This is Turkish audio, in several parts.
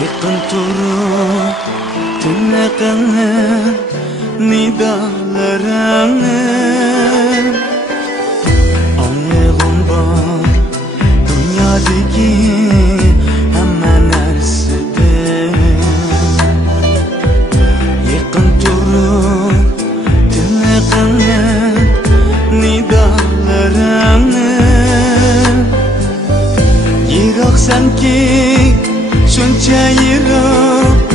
Yakın turup dinleğini nidalarını Anlayğım var dünyadaki hemen nersede Yakın turup dinleğini nidalarını Yirak sanki şunca yirak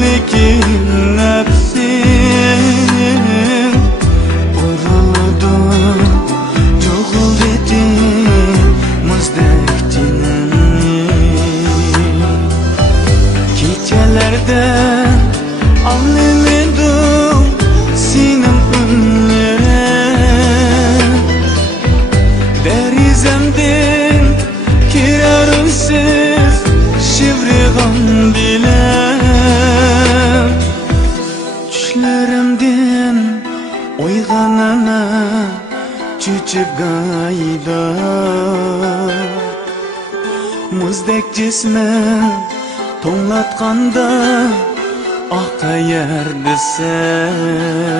lekin nefsim Vuruldu çoğul dedi muzdektinim Gecelerde anlamadım senin ünlerin Derizemden kirarımsız şivriğim bilem Düşlerimden oyğanana çüçüp gayda Muzdek cismen toңlatқанда аққа ерді sen